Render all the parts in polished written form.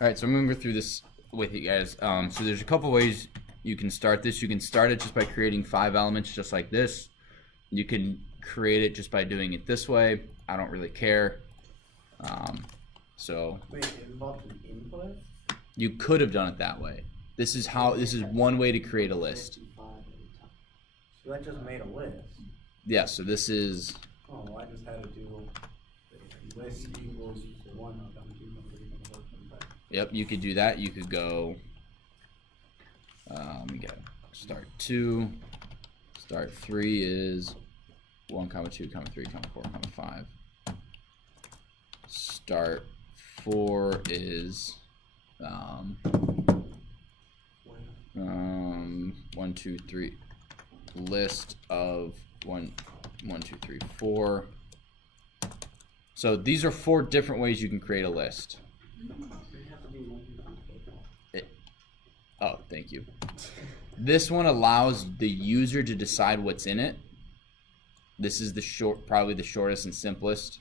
All right, so I'm going to go through this with you guys. So there's a couple ways you can start this. You can start it just by creating 5 elements just like this. You can create it just by doing it this way. I don't really care. So wait, it involved an input? You could have done it that way. This is one way to create a list. So that just made a list. Yeah, so this is. Oh, well, I just had to do list equals 1, 2, 3, 4, 5. Yep, you could do that. You could go. Let me get start 2. Start 3 is 1, 2, 3, 4, 5. Start 4 is 1, 2, 3. List of 1, 2, 3, 4. So these are 4 different ways you can create a list. Oh, thank you. This one allows the user to decide what's in it. This is probably the shortest and simplest.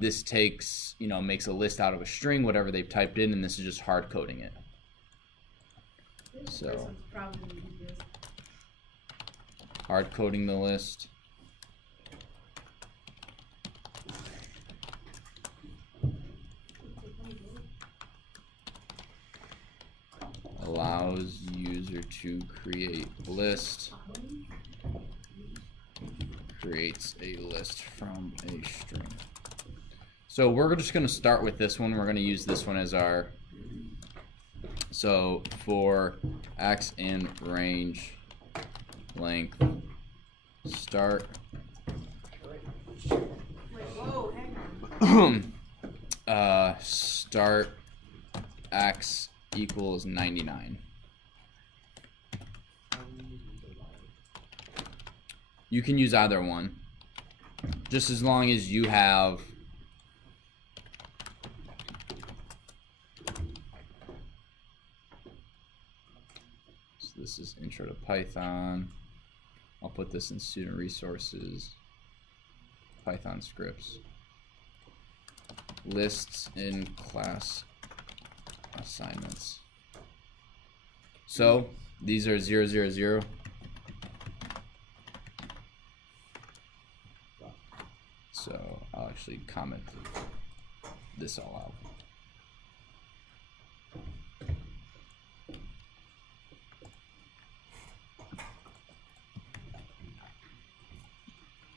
This takes, makes a list out of a string, whatever they've typed in, and this is just hard coding it. So, hard coding the list. Allows user to create list. Creates a list from a string. So we're just going to start with this one. We're going to use this one as our. So for x in range length start. Start x equals 99. You can use either one, just as long as you have so this is intro to Python. I'll put this in student resources, Python scripts, lists in class assignments. So these are 0, 0, 0. So I'll actually comment this all out.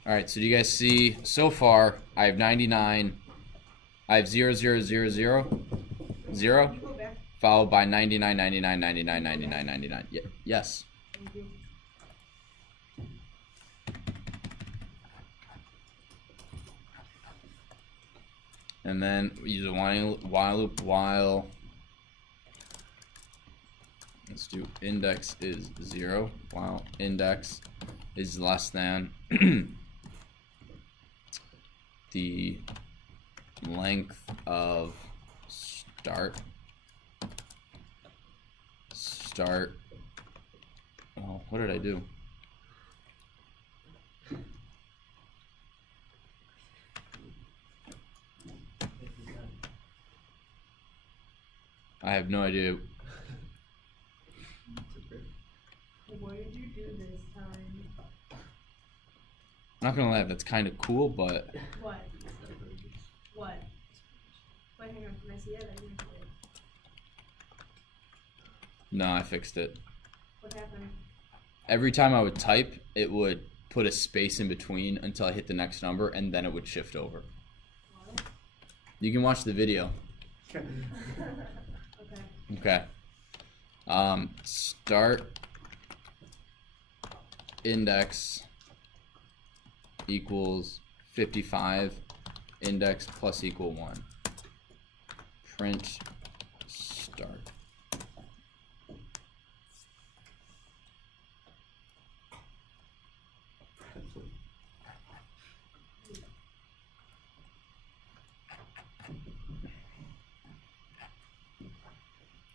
All right, so do you guys see so far I have 99, I have 0, 0, 0, 0, 0, followed by 99, 99, 99, 99, 99. Yes. And then we use a while loop while. Let's do index is 0 while index is less than the length of start. Oh, what did I do? I have no idea. What did you do this time? I'm not gonna lie, that's kind of cool, but What? What? Wait, hang on. Can I see it? I didn't see it. no, I fixed it. What happened? Every time I would type, it would put a space in between until I hit the next number, and then it would shift over. What? You can watch the video. Okay. Okay. Start index equals 55, index plus equal 1. Print start.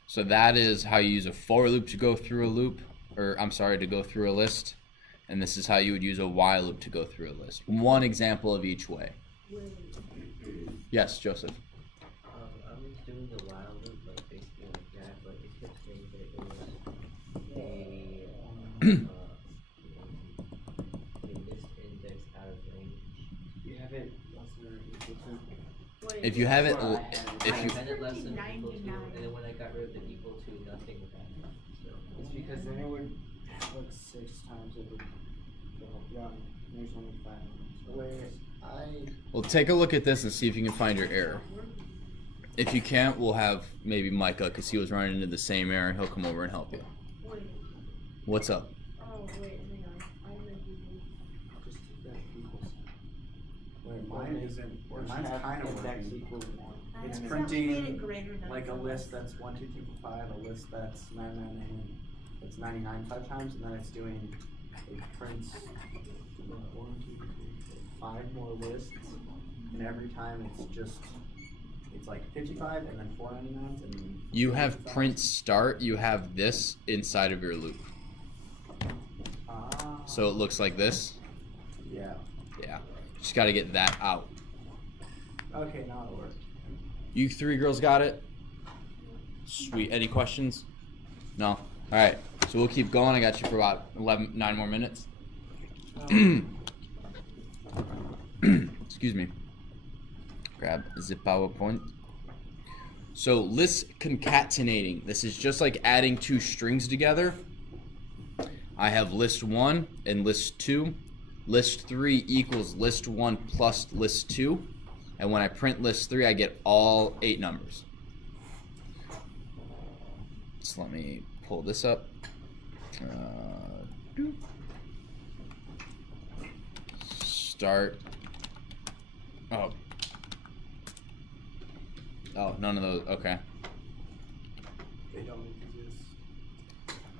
So that is how you use a for loop to go through a loop, or I'm sorry, to go through a list. And this is how you would use a while loop to go through a list. One example of each way. Yes, Joseph. I was doing the while loop, like basically like that, but it kept saying that it was a list index out of range. You have it less than or equal to. Wait, If you have it, Well, if I you had it less than or equal to, 99. and then when I got rid of the equal to, nothing would happen. So It's because then it would look 6 times it would go down. There's only 5 ones. Whereas well, take a look at this and see if you can find your error. If you can't, we'll have maybe Micah, because he was running into the same error, and he'll come over and help you. Wait. What's up? Oh, wait, hang on. I'm gonna do just take that equals. Wait, mine isn't. Mine's kind of index equals 1. It's that. printing Greater than like a four. list that's 1, 2, 3, 4, 5, a list that's 999, it's 99 5 times, and then it's doing it prints 1, 2, 3, 4, 5 more lists, and every time it's like 55 and then 499s and then You have 55s. print start, you have this inside of your loop. Ah, So it looks like this. yeah. Yeah. Just got to get that out. Okay, now it works. You 3 girls got it? Sweet. Any questions? No? All right. So we'll keep going. I got you for about 9 more minutes. Excuse me. Grab the PowerPoint. So list concatenating. This is just like adding 2 strings together. I have list 1 and list 2. List 3 equals list 1 plus list 2. And when I print list 3, I get all 8 numbers. So let me pull this up. Start. Oh, none of those. Okay. They don't exist.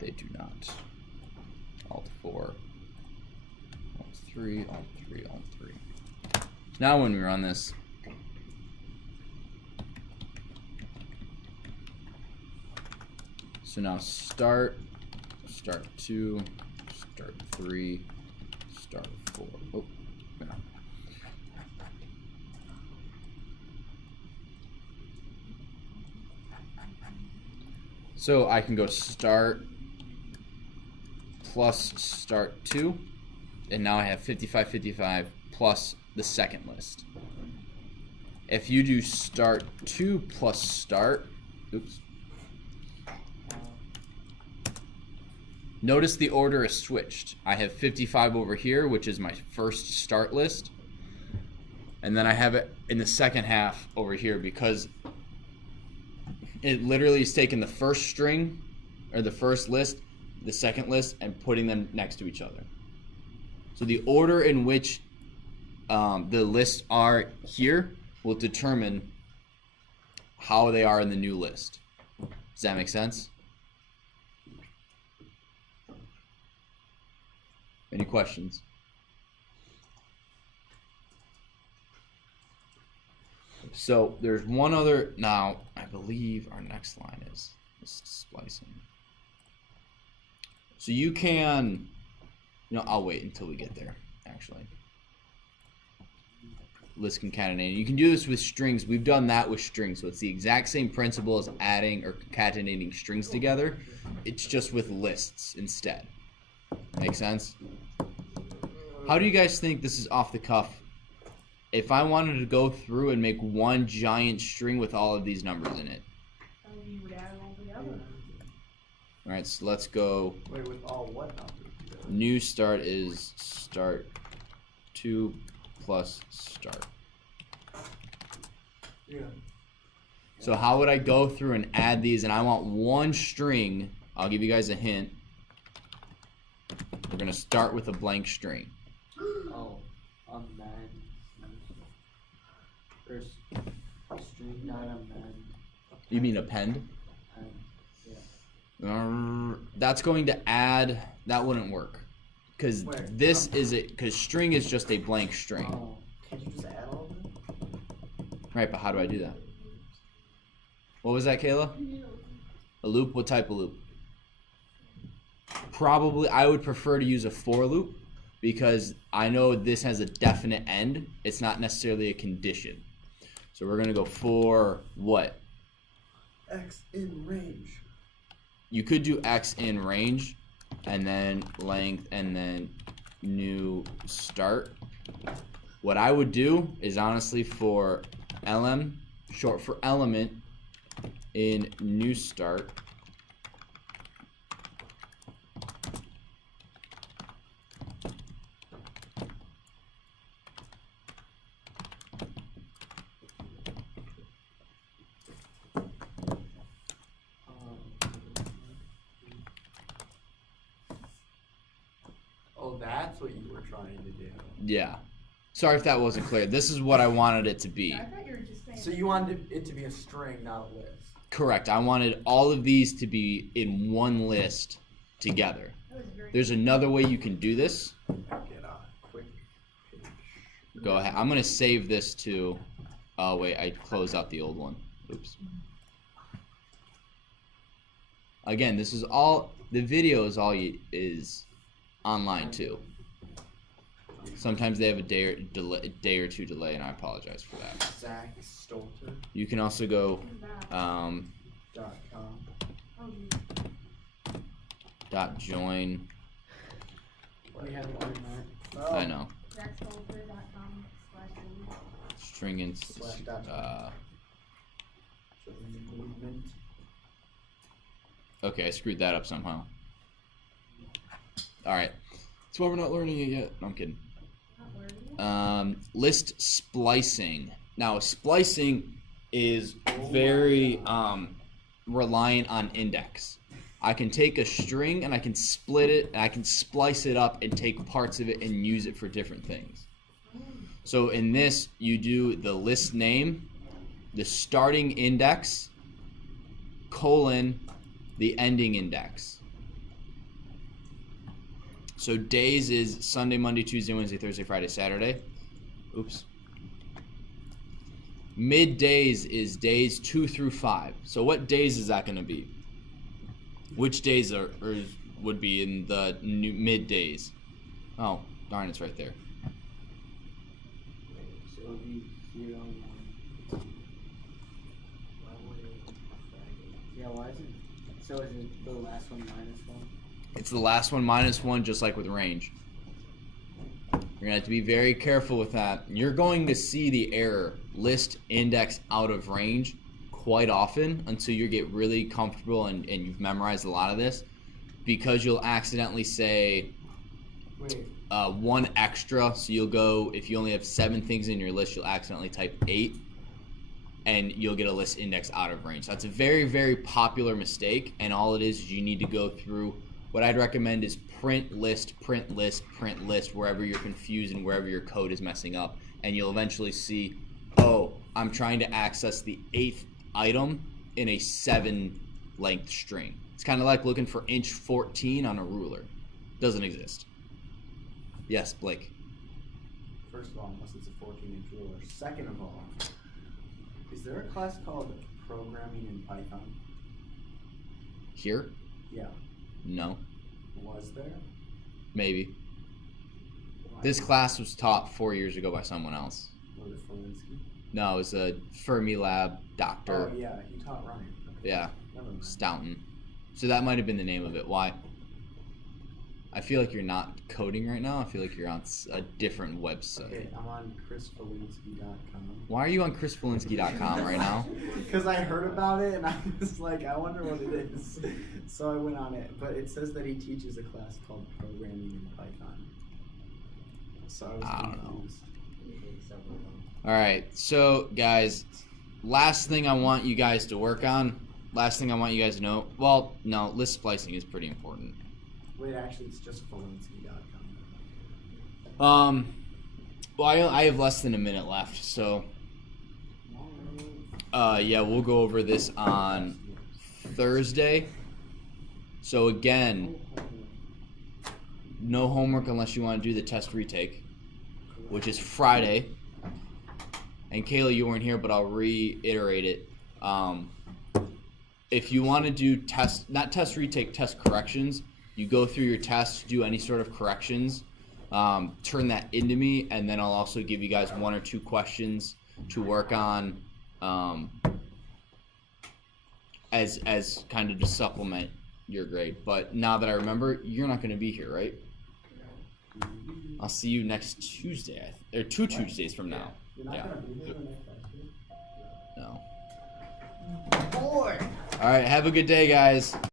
They do not. Alt 4. Alt 3. Alt 3. Alt 3. Now when we run this. So now start 2, start 3, start 4. Oh, yeah. So I can go start plus start 2, and now I have 55, 55 plus the second list. If you do start 2 plus start, oops. Notice the order is switched. I have 55 over here, which is my first start list. And then I have it in the second half over here because it literally is taking the first string, or the first list, the second list, and putting them next to each other. So the order in which the lists are here will determine how they are in the new list. Does that make sense? Any questions? So there's one other, now I believe our next line is splicing. So you can, I'll wait until we get there, actually. List concatenating. You can do this with strings. We've done that with strings. So it's the exact same principle as adding or concatenating strings together. It's just with lists instead. Make sense? How do you guys think this is off the cuff? If I wanted to go through and make one giant string with all of these numbers in it. You would add them all together. All right, so let's go. Wait, with all what numbers? New start is start 2 plus start. Yeah. So how would I go through and add these? And I want one string. I'll give you guys a hint. We're gonna start with a blank string. Oh, amend. First string, not amend. You mean append? Yeah. That's going to add. That wouldn't work, because Wait, this is it. Because string is just a blank string, Oh, can you just add all of them? right? But how do I do that? What was that, Kayla? A loop? What type of loop? Probably, I would prefer to use a for loop because I know this has a definite end. It's not necessarily a condition. So we're gonna go for what? X in range. You could do X in range, and then length, and then new start. What I would do is honestly for LM, short for element, in new start, Oh, that's what you were trying to do. yeah. Sorry if that wasn't clear. This is what I wanted it to be. I thought you were just saying. So you wanted it to be a string, not a list. Correct. I wanted all of these to be in one list together. That was very There's another way you can do this. Get a quick page. Go ahead. I'm gonna save this to. Oh wait, I closed out the old one. Oops. Again, this is all. The video is all is online too. Sometimes they have a day or two delay, and I apologize for that. Zach Stolter. You can also go .com. Oh, .join. We have one there. I know. ZachSolter.com/. String in. Movement. Okay, I screwed that up somehow. All right. That's why we're not learning it yet. No, I'm kidding. List splicing. Now, splicing is very reliant on index. I can take a string and I can split it and I can splice it up and take parts of it and use it for different things. So in this, you do the list name, the starting index, colon, the ending index. So days is Sunday, Monday, Tuesday, Wednesday, Thursday, Friday, Saturday. Oops. Middays is days 2 through 5. So what days is that going to be? Which days would be in the new middays? Oh, darn, it's right there. So it'll be 0 on 1. Yeah, why is it? So is it the last one minus 1? It's the last one minus 1, just like with range. You're going to have to be very careful with that. You're going to see the error list index out of range quite often until you get really comfortable and you've memorized a lot of this, because you'll accidentally say one extra. So you'll go, if you only have 7 things in your list, you'll accidentally type 8 and you'll get a list index out of range. That's a very, very popular mistake, and all it is you need to go through. What I'd recommend is print list, wherever you're confused and wherever your code is messing up. And you'll eventually see, oh, I'm trying to access the 8th item in a 7 length string. It's kind of like looking for inch 14 on a ruler. Doesn't exist. Yes, Blake. First of all, unless it's a 14-inch ruler. Second of all, is there a class called Programming in Python? Here? Yeah. No. Was there? Maybe. This class was taught 4 years ago by someone else. Was it Felinsky? No, it was a Fermilab doctor. Oh, yeah, he taught Ryan. Okay. Yeah. Never mind. Stoughton. So that might have been the name of it. Why? I feel like you're not coding right now. I feel like you're on a different website. Okay, I'm on chrisfelinsky.com. Why are you on chrisfelinsky.com right now? Because I heard about it and I was like, I wonder what it is. So I went on it. But it says that he teaches a class called Programming in Python. So I was confused. Alright, so guys, last thing I want you guys to work on, last thing I want you guys to know, well, no, list splicing is pretty important. Wait, actually, it's just Felinsky.com. Well, I have less than a minute left, so yeah, we'll go over this on Thursday. So again, no homework unless you want to do the test retake, which is Friday. And Kayla, you weren't here, but I'll reiterate it. If you want to do not test retake, test corrections, you go through your tests, do any sort of corrections, turn that into me, and then I'll also give you guys 1 or 2 questions to work on as kind of to supplement your grade. But now that I remember, you're not going to be here, right? I'll see you next Tuesday, or 2 Tuesdays from now. You're not Yeah. gonna be here the next time. No. Boy. All right. Have a good day, guys.